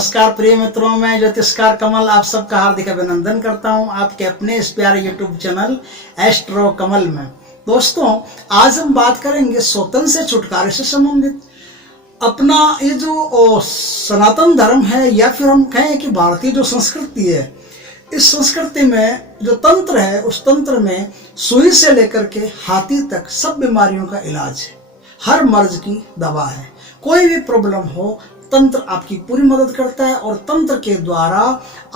नमस्कार प्रिय मित्रों, मैं ज्योतिषकार कमल आप सबका हार्दिक अभिनंदन करता हूं आपके अपने इस प्यारे यूट्यूब चैनल एस्ट्रो कमल में। दोस्तों, आज हम बात करेंगे स्वतंत्र से छुटकारे से संबंधित। अपना ये जो सनातन धर्म है या फिर हम कहें कि भारतीय जो संस्कृति है, इस संस्कृति में जो तंत्र है, उस तंत्र में सुई से लेकर के हाथी तक सब बीमारियों का इलाज है, हर मर्ज की दवा है। कोई भी प्रॉब्लम हो, तंत्र आपकी पूरी मदद करता है और तंत्र के द्वारा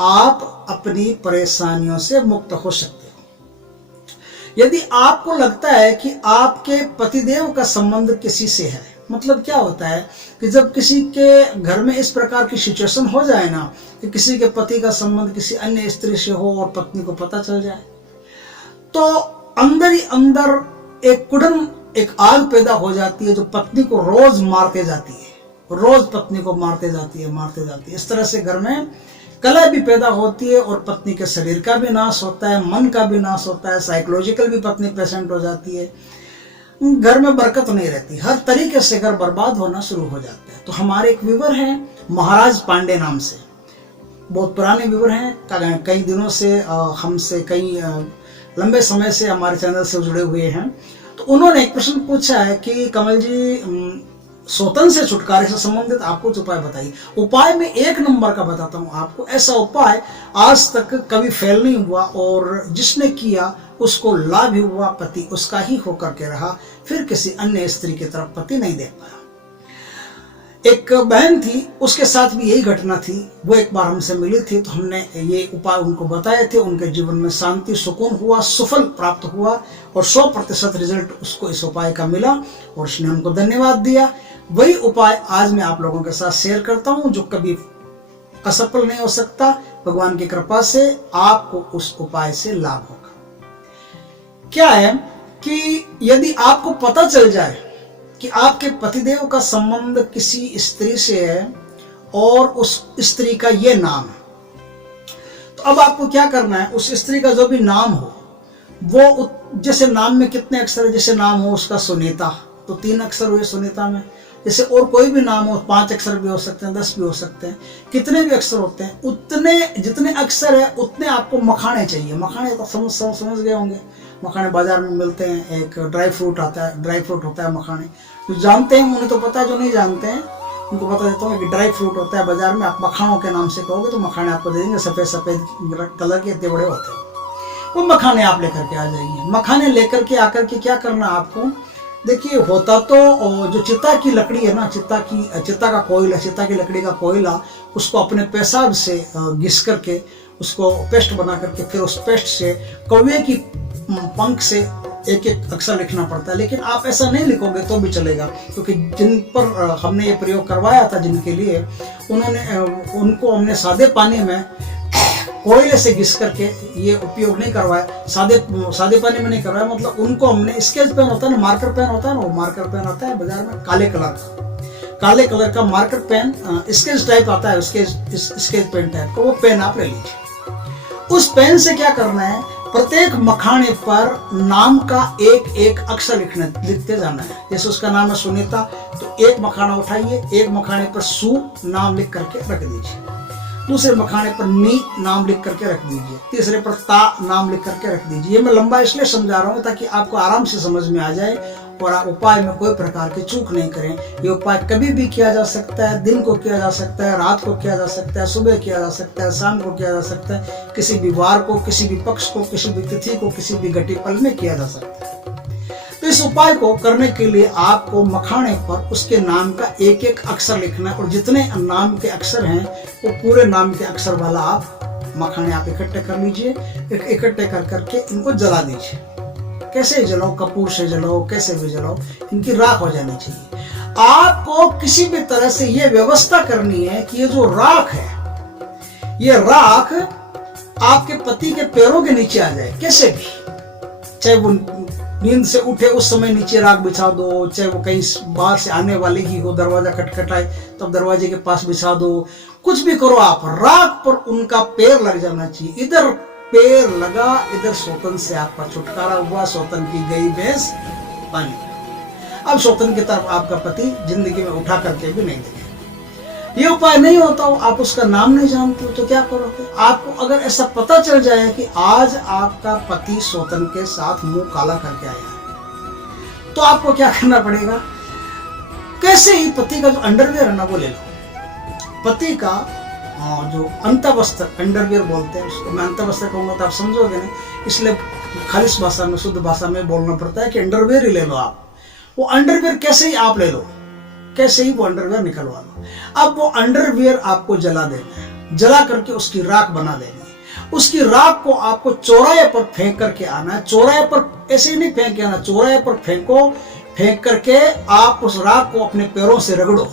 आप अपनी परेशानियों से मुक्त हो सकते हो। यदि आपको लगता है कि आपके पतिदेव का संबंध किसी से है, मतलब क्या होता है कि जब किसी के घर में इस प्रकार की सिचुएशन हो जाए ना कि किसी के पति का संबंध किसी अन्य स्त्री से हो और पत्नी को पता चल जाए, तो अंदर ही अंदर एक कुड़न, एक आग पैदा हो जाती है जो पत्नी को रोज मारते जाती है, रोज पत्नी को मारते जाती है। इस तरह से घर में कलह भी पैदा होती है और पत्नी के शरीर का भी नाश होता है, मन का भी नाश होता है, साइकोलॉजिकल भी पत्नी पेशेंट हो जाती है, घर में बरकत नहीं रहती, हर तरीके से घर बर्बाद होना शुरू हो जाता है। तो हमारे एक व्यूवर हैं महाराज पांडे नाम से, बहुत पुराने व्यूवर हैं, कई दिनों से हमसे कई लंबे समय से हमारे चैनल से जुड़े हुए हैं। तो उन्होंने एक प्रश्न पूछा है कि कमल जी, स्वतंत्र से छुटकारे से संबंधित आपको कुछ उपाय बताइए। उपाय में एक नंबर का बताता हूं आपको, ऐसा उपाय आज तक कभी फेल नहीं हुआ और जिसने किया उसको लाभ ही हुआ, पति उसका ही होकर के रहा, फिर किसी अन्य स्त्री की तरफ पति नहीं देख पाया। एक बहन थी, उसके साथ भी यही घटना थी। वो एक बार हमसे मिली थी तो हमने ये उपाय उनको बताए थे, उनके जीवन में शांति सुकून हुआ, सुफल प्राप्त हुआ और 100% रिजल्ट उसको इस उपाय का मिला और उसने हमको धन्यवाद दिया। वही उपाय आज मैं आप लोगों के साथ शेयर करता हूं, जो कभी असफल नहीं हो सकता। भगवान की कृपा से आपको उस उपाय से लाभ होगा। क्या है कि यदि आपको पता चल जाए कि आपके पतिदेव का संबंध किसी स्त्री से है और उस स्त्री का ये नाम है, तो अब आपको क्या करना है, उस स्त्री का जो भी नाम हो, वो जैसे नाम में कितने अक्षर है, जैसे नाम हो उसका सुनीता, तो 3 अक्षर हुए सुनीता में। जैसे और कोई भी नाम हो, 5 अक्षर भी हो सकते हैं, 10 भी हो सकते हैं, कितने भी अक्षर होते हैं, उतने जितने अक्षर है उतने आपको मखाने चाहिए। मखाने तो समझ गए होंगे, मखाने बाजार में मिलते हैं, एक ड्राई फ्रूट आता है, ड्राई फ्रूट होता है मखाने। जो जानते हैं उन्हें तो पता है, जो नहीं जानते हैं उनको बता देता हूँ कि ड्राई फ्रूट होता है बाजार में। आप मखानों के नाम से कहोगे तो मखाने आपको दे देंगे, सफ़ेद सफ़ेद कलर के इतने बड़े होते हैं। वो मखाने आप लेकर के आ जाएंगे। मखाने लेकर के आकर के क्या करना आपको, देखिए होता तो जो चित्ता की लकड़ी है ना, चित्ता का कोयला, चित्ता की लकड़ी का कोयला, उसको अपने पेशाब से घिस करके उसको पेस्ट बना करके फिर उस पेस्ट से कौवे की पंख से एक एक अक्षर लिखना पड़ता है। लेकिन आप ऐसा नहीं लिखोगे तो भी चलेगा, क्योंकि जिन पर हमने ये प्रयोग करवाया था, जिनके लिए उनको हमने सादे पानी में कोयले से घिस करके ये उपयोग नहीं करवाया, सादे पानी में नहीं करवाया। मतलब उनको हमने स्केच पेन होता है ना, मार्कर पेन होता है ना, वो मार्कर पेन आता है बाजार में काले कलर का मार्कर पेन, स्केच टाइप आता है, स्केच पेन टाइप का, वो पेन आप ले लीजिए। उस पेन से क्या करना है, प्रत्येक मखाने पर नाम का एक एक अक्षर लिखते जाना है। जैसे उसका नाम है सुनीता, तो एक मखाना उठाइए, एक मखाने पर सु नाम लिख करके रख दीजिए, दूसरे मखाने पर नी नाम लिख करके रख दीजिए, तीसरे पर ता नाम लिख करके रख दीजिए। ये मैं लंबा इसलिए समझा रहा हूँ ताकि आपको आराम से समझ में आ जाए और आप उपाय में कोई प्रकार की चूक नहीं करें। ये उपाय कभी भी किया जा सकता है, दिन को किया जा सकता है, रात को किया जा सकता है, सुबह किया जा सकता है, शाम को किया जा सकता है, किसी भी वार को, किसी भी पक्ष को, किसी भी तिथि को, किसी भी घटी पल में किया जा सकता है। तो इस उपाय को करने के लिए आपको मखाने पर उसके नाम का एक एक अक्षर लिखना है और जितने नाम के अक्षर हैं वो पूरे नाम के अक्षर वाला आप मखाने आप इकट्ठे कर लीजिए। इकट्ठे कर करके इनको जला दीजिए। कैसे जलाओ, कपूर से जलाओ, कैसे भी जलाओ, इनकी राख हो जानी चाहिए। आपको किसी भी तरह से ये व्यवस्था करनी है कि ये जो राख है, ये राख आपके पति के पैरों के नीचे आ जाए, कैसे भी, चाहे वो नींद से उठे उस समय नीचे राख बिछा दो, चाहे वो कहीं बाहर से आने वाले ही हो, दरवाजा खटखटाए तब दरवाजे के पास बिछा दो, कुछ भी करो आप, राख पर उनका पैर लग जाना चाहिए। इधर पैर लगा, इधर स्वतंत्र से आपका छुटकारा हुआ, स्वतंत्र की गई भैंस पानी। अब स्वतंत्र की तरफ आपका पति जिंदगी में उठा करके भी नहीं देखेगा। ये उपाय नहीं होता हो, आप उसका नाम नहीं जानते हो, तो क्या करोगे? आपको अगर ऐसा पता चल जाए कि आज आपका पति सौतन के साथ मुंह काला करके आया है, तो आपको क्या करना पड़ेगा? कैसे ही पति का जो अंडरवेयर है ना वो ले लो। पति का जो अंतवस्त्र, अंडरवेयर बोलते हैं उसको, मैं अंतवस्त्र कहूँगा तो आप समझोगे नहीं, इसलिए खालिश भाषा में, शुद्ध भाषा में बोलना पड़ता है कि अंडरवेयर ही ले लो आप। वो अंडरवेयर कैसे ही आप ले लो, कैसे ही वो अंडरवेयर निकलवा लो। अब वो अंडरवेयर आपको जला देना है, जला करके उसकी राख बना देनी है। उसकी राख को आपको चौराहे पर फेंक करके आना है। चौराहे पर ऐसे ही नहीं फेंक के आना, चौराहे पर फेंको, फेंक करके आप उस राख को अपने पैरों से रगड़ो।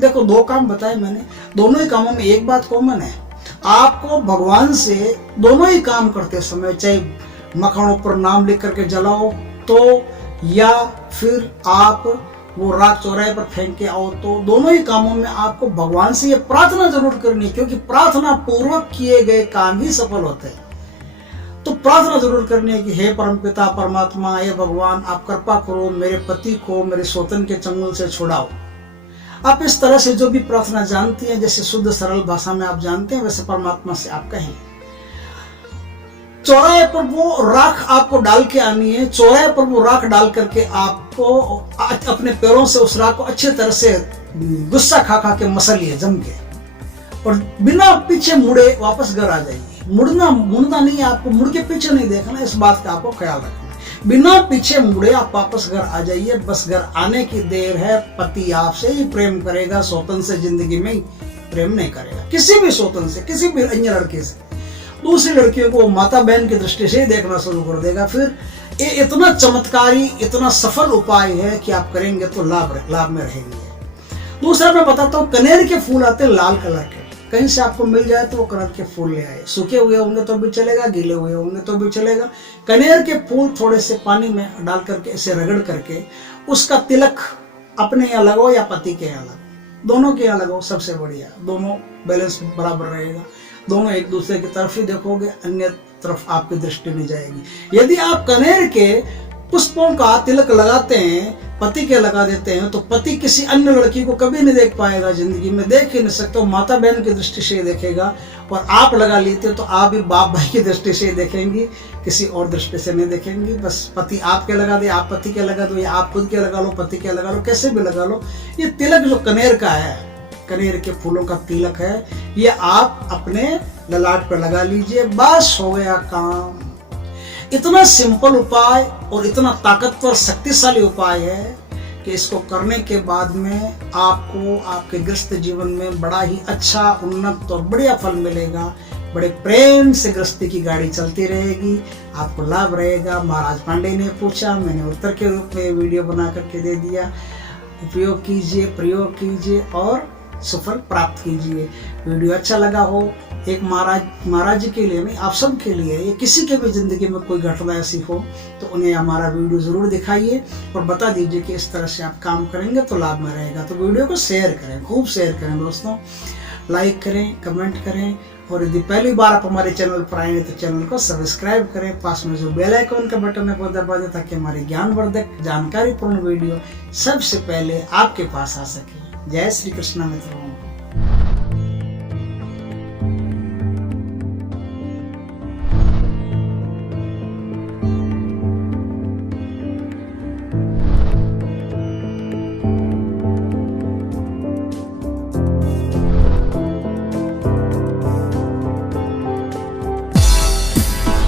देखो, दो काम बताए मैंने, दोनों ही कामों में एक बात कॉमन है, आपको भगवान से दोनों ही काम करते समय, चाहे मखानों पर नाम लिख करके जलाओ तो, या फिर आप वो राख चौराहे पर फेंक के आओ, तो दोनों ही कामों में आपको भगवान से ये प्रार्थना जरूर करनी है, क्योंकि प्रार्थना पूर्वक किए गए काम ही सफल होते हैं। तो प्रार्थना जरूर करनी है कि हे परमपिता परमात्मा, हे भगवान, आप कृपा करो, मेरे पति को मेरे सौतन के चंगुल से छुड़ाओ। आप इस तरह से जो भी प्रार्थना जानती हैं, जैसे शुद्ध सरल भाषा में आप जानते हैं, वैसे परमात्मा से आप कहें। चौराहे पर वो राख आपको डाल के आनी है। चौराहे पर वो राख डाल करके आपको अपने पैरों से उस राख को अच्छी तरह से गुस्सा खा खा के मसलिए जम के, और बिना पीछे मुड़े वापस घर आ जाइए। मुड़ना नहीं है, आपको मुड़ के पीछे नहीं देखना, इस बात का आपको ख्याल रखना। बिना पीछे मुड़े आप वापस घर आ जाइए। बस घर आने की देर है। पति आपसे ही प्रेम करेगा, सौतन से जिंदगी में ही प्रेम नहीं करेगा, किसी भी सौतन से, किसी भी अन्य लड़के से। दूसरी लड़कियों को माता बहन की दृष्टि से ही देखना शुरू कर देगा। फिर ये इतना चमत्कारी, इतना सफल उपाय है कि आप करेंगे तो लाभ में रहेंगे। दूसरा मैं बताता हूँ, कनेर के फूल आते हैं लाल कलर के, कहीं से आपको मिल जाए तो वो कनेर के फूल ले आए। सूखे हुए होंगे तो भी चलेगा, गीले हुए होंगे तो भी चलेगा। कनेर के फूल थोड़े से पानी में डाल करके इसे रगड़ करके उसका तिलक अपने यहाँ लगाओ या पति के यहाँ लगाओ, दोनों के यहाँ लगाओ, सबसे बढ़िया। दोनों बैलेंस बराबर रहेगा, दोनों एक दूसरे की तरफ ही देखोगे, अन्य तरफ आपकी दृष्टि नहीं जाएगी। यदि आप कनेर के पुष्पों का तिलक लगाते हैं, पति के लगा देते हैं, तो पति किसी अन्य लड़की को कभी नहीं देख पाएगा, जिंदगी में देख ही नहीं सकता। माता बहन की दृष्टि से देखेगा, और आप लगा लेते हो तो आप भी बाप भाई की दृष्टि से देखेंगी, किसी और दृष्टि से नहीं देखेंगी। बस पति आपके लगा दे, आप पति के लगा दो, या आप खुद के लगा लो, पति के लगा लो, कैसे भी लगा लो। ये तिलक जो कनेर का है, कनेर के फूलों का तिलक है, ये आप अपने ललाट पर लगा लीजिए, बस हो गया काम। इतना सिंपल उपाय और इतना ताकतवर शक्तिशाली उपाय है कि इसको करने के बाद में आपको आपके गृहस्थ जीवन में बड़ा ही अच्छा, उन्नत और बढ़िया फल मिलेगा। बड़े प्रेम से गृहस्थी की गाड़ी चलती रहेगी, आपको लाभ रहेगा। महाराज पांडे ने पूछा, मैंने उत्तर के रूप में वीडियो बना करके दे दिया। उपयोग कीजिए, प्रयोग कीजिए और सफल प्राप्त कीजिए। वीडियो अच्छा लगा हो, एक महाराज जी के लिए नहीं, आप सब के लिए, ये किसी के भी जिंदगी में कोई घटना ऐसी हो तो उन्हें हमारा वीडियो जरूर दिखाइए और बता दीजिए कि इस तरह से आप काम करेंगे तो लाभ में रहेगा। तो वीडियो को शेयर करें, खूब शेयर करें दोस्तों, लाइक करें, कमेंट करें, और यदि पहली बार आप हमारे चैनल पर आए हैं तो चैनल को सब्सक्राइब करें। पास में जो बेल आइकन का बटन है वो दबा दें, ताकि हमारी ज्ञानवर्धक जानकारीपूर्ण वीडियो सबसे पहले आपके पास आ सके। जय श्री कृष्ण मित्रों।